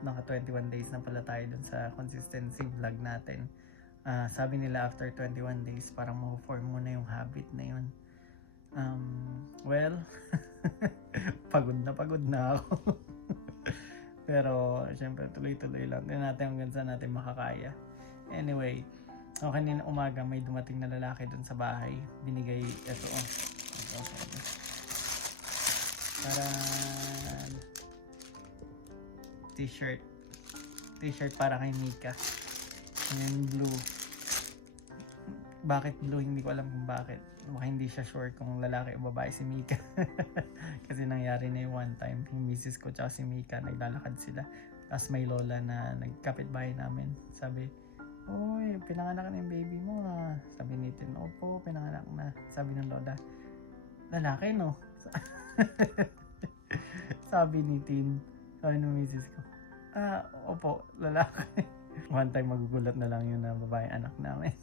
naka 21 days na pala tayo dun sa consistency vlog natin. Sabi nila after 21 days parang ma-form mo na yung habit na yun. Well, pagod na ako. Pero syempre tuloy-tuloy lang din natin hanggang sa natin makakaya. Anyway, kanina umaga may dumating na lalaki dun sa bahay. Binigay ito para t-shirt para kay Mika. Yung blue. Bakit blue? Hindi ko alam kung bakit. Baka hindi siya sure kung lalaki o babae si Mika. Kasi nangyari na yung one time, yung misis ko tsaka si Mika, naglalakad sila. Tapos may lola na nagkapitbahay namin. Sabi, "Uy, pinanganak na yung baby mo ah." Sabi ni Tin, "Opo, pinanganak na." Sabi ng lola, "Lalaki no?" Sabi ni Tin, sabi ng misis ko, "Opo, lalaki." One time magugulat na lang yun na babae anak namin.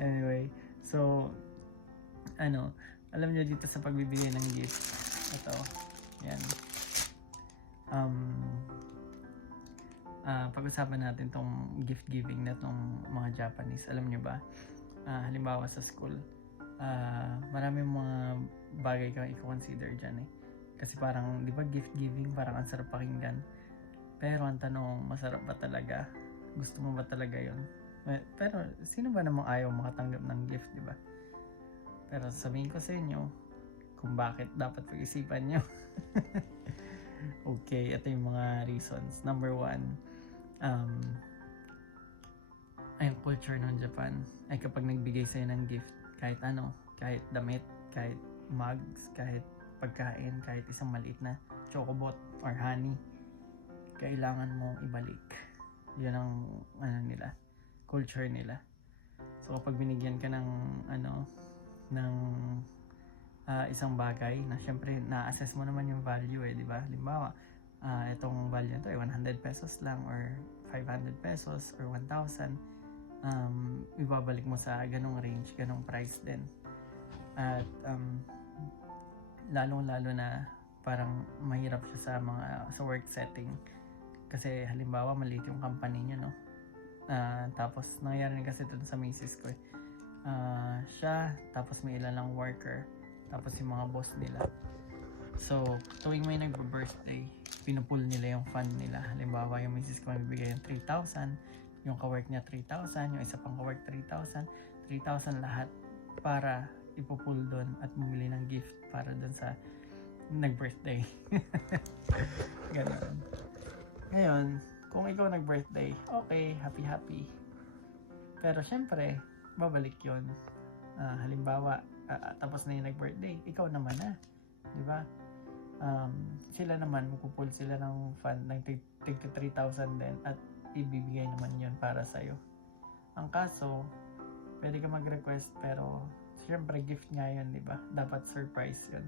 Anyway, so alam niyo dito sa pagbibigay ng gift, ito, yan. Pag-usapan natin tong gift giving na tong mga Japanese. Alam niyo ba, halimbawa sa school, maraming mga bagay kang i-consider dyan eh. Kasi parang, di ba gift giving, parang ang sarap pakinggan. Pero ang tanong, masarap ba talaga? Gusto mo ba talaga yun? Pero sino ba namang ayaw makatanggap ng gift, di ba? Pero sabihin ko sa inyo kung bakit dapat pag-isipan nyo. Okay, ito yung mga reasons. Number 1, ay culture ng Japan ay kapag nagbigay sa'yo ng gift, kahit ano, kahit damit, kahit mugs, kahit pagkain, kahit isang maliit na chocobot or honey, kailangan mong ibalik. Yun ang nila, culture nila. So kapag binigyan ka ng isang bagay na syempre na-assess mo naman yung value di ba? Halimbawa, itong value na to ay 100 pesos lang or 500 pesos or 1,000, ibabalik mo sa ganong range, ganong price din. At lalong-lalo na parang mahirap siya sa work setting. Kasi halimbawa maliit yung company nyo, no? Tapos nangyari kasi ito sa misis ko siya, tapos may ilan lang worker, tapos yung mga boss nila. So tuwing may nagbe-birthday, pinupull nila yung fund nila. Halimbawa yung misis ko magbibigay ng 3,000, yung kawork niya 3,000, yung isa pang kawork 3,000 lahat para ipupull doon at bumili ng gift para doon sa nag-birthday. Ganun. Ngayon, kung ikaw nag-birthday, okay, happy. Pero syempre, babalik yun. Halimbawa, tapos na yung nag-birthday, ikaw naman na. Di ba? Sila naman, magpupul sila ng fund ng tig 3,000 din at ibibigay naman yun para sa'yo. Ang kaso, pwede ka mag-request pero syempre gift nga yun, di ba? Dapat surprise yun.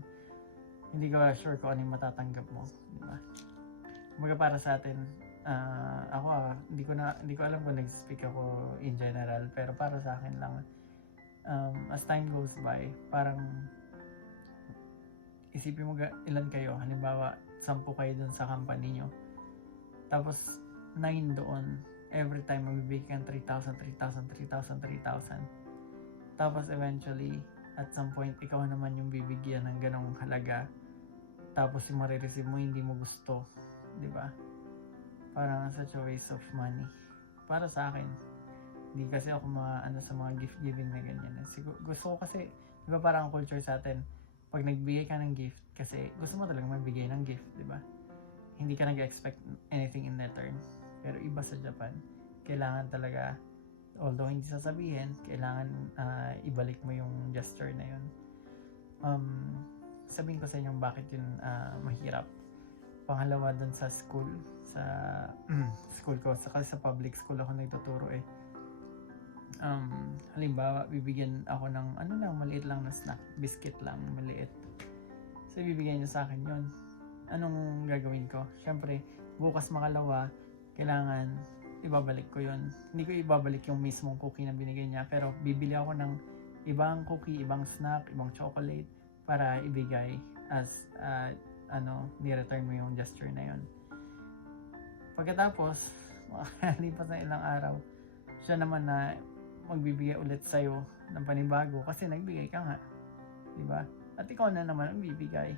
Hindi ko sure kung ano yung matatanggap mo, di ba? Kumbaga para sa atin, ako hindi ko alam kung nag-speak ako in general, pero para sa akin lang, as time goes by, parang isipin mo ilan kayo, halimbawa 10 kayo dun sa company nyo, tapos 9 doon, every time magbibigay kang 3,000, tapos eventually at some point ikaw naman yung bibigyan ng ganong halaga, tapos yung marireceive mo hindi mo gusto, di ba? Parang such a waste of money para sa akin. Hindi kasi ako sa mga gift giving na ganyan. Gusto ko kasi, di ba parang ang culture sa atin, pag nagbigay ka ng gift, kasi gusto mo talagang magbigay ng gift, di ba? Hindi ka nag-expect anything in return. Pero iba sa Japan, kailangan talaga, although hindi sasabihin, kailangan ibalik mo yung gesture na yun. Sabihin ko sa inyo bakit yun mahirap. Pangalawa dun sa school ko, saka sa public school ako nagtuturo halimbawa bibigyan ako ng maliit lang na snack, biscuit lang, maliit. So bibigyan niya sa akin yun. Anong gagawin ko? Syempre, bukas makalawa, kailangan ibabalik ko yun. Hindi ko ibabalik yung mismong cookie na binigay niya, pero bibili ako ng ibang cookie, ibang snack, ibang chocolate para ibigay as ni-return mo yung gesture na yun. Pagkatapos, makakalipas ng ilang araw, siya naman na magbibigay ulit sa'yo ng panibago kasi nagbigay ka nga. Diba? At ikaw na naman ang bibigay.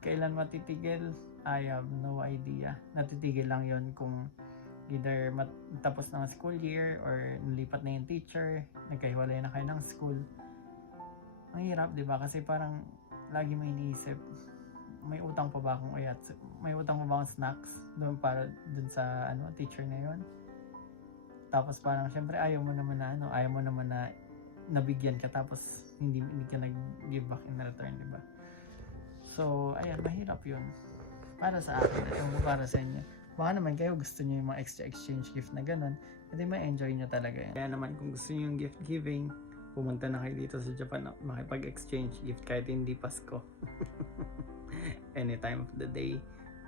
Kailan matitigil? I have no idea. Natitigil lang yon kung either tapos ng school year or nilipat na yung teacher, nagkahiwalay na kayo ng school. Ang hirap, diba? Kasi parang lagi may iniisip, may utang pa ba akong may utang pa ba akong snacks doon para dun sa teacher na yon. Tapos parang syempre ayaw mo naman na nabigyan ka tapos hindi ka nag-give back in return, diba? So ayan, mahirap yun para sa akin. Ito para sa inyo, baka naman kayo gusto nyo yung mga extra exchange gift na ganun, hindi ma-enjoy nyo talaga yan. Kaya naman kung gusto nyo yung gift giving, pumunta na kayo dito sa Japan, makipag-exchange gift kahit hindi Pasko. Any time of the day,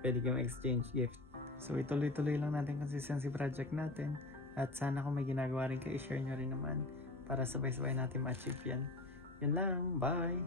pwede kang exchange gift. So ituloy-tuloy lang natin consistency project natin, at sana kung may ginagawa rin kayo, i-share nyo rin naman para sabay-sabay natin ma-achieve yan. Yan lang, bye!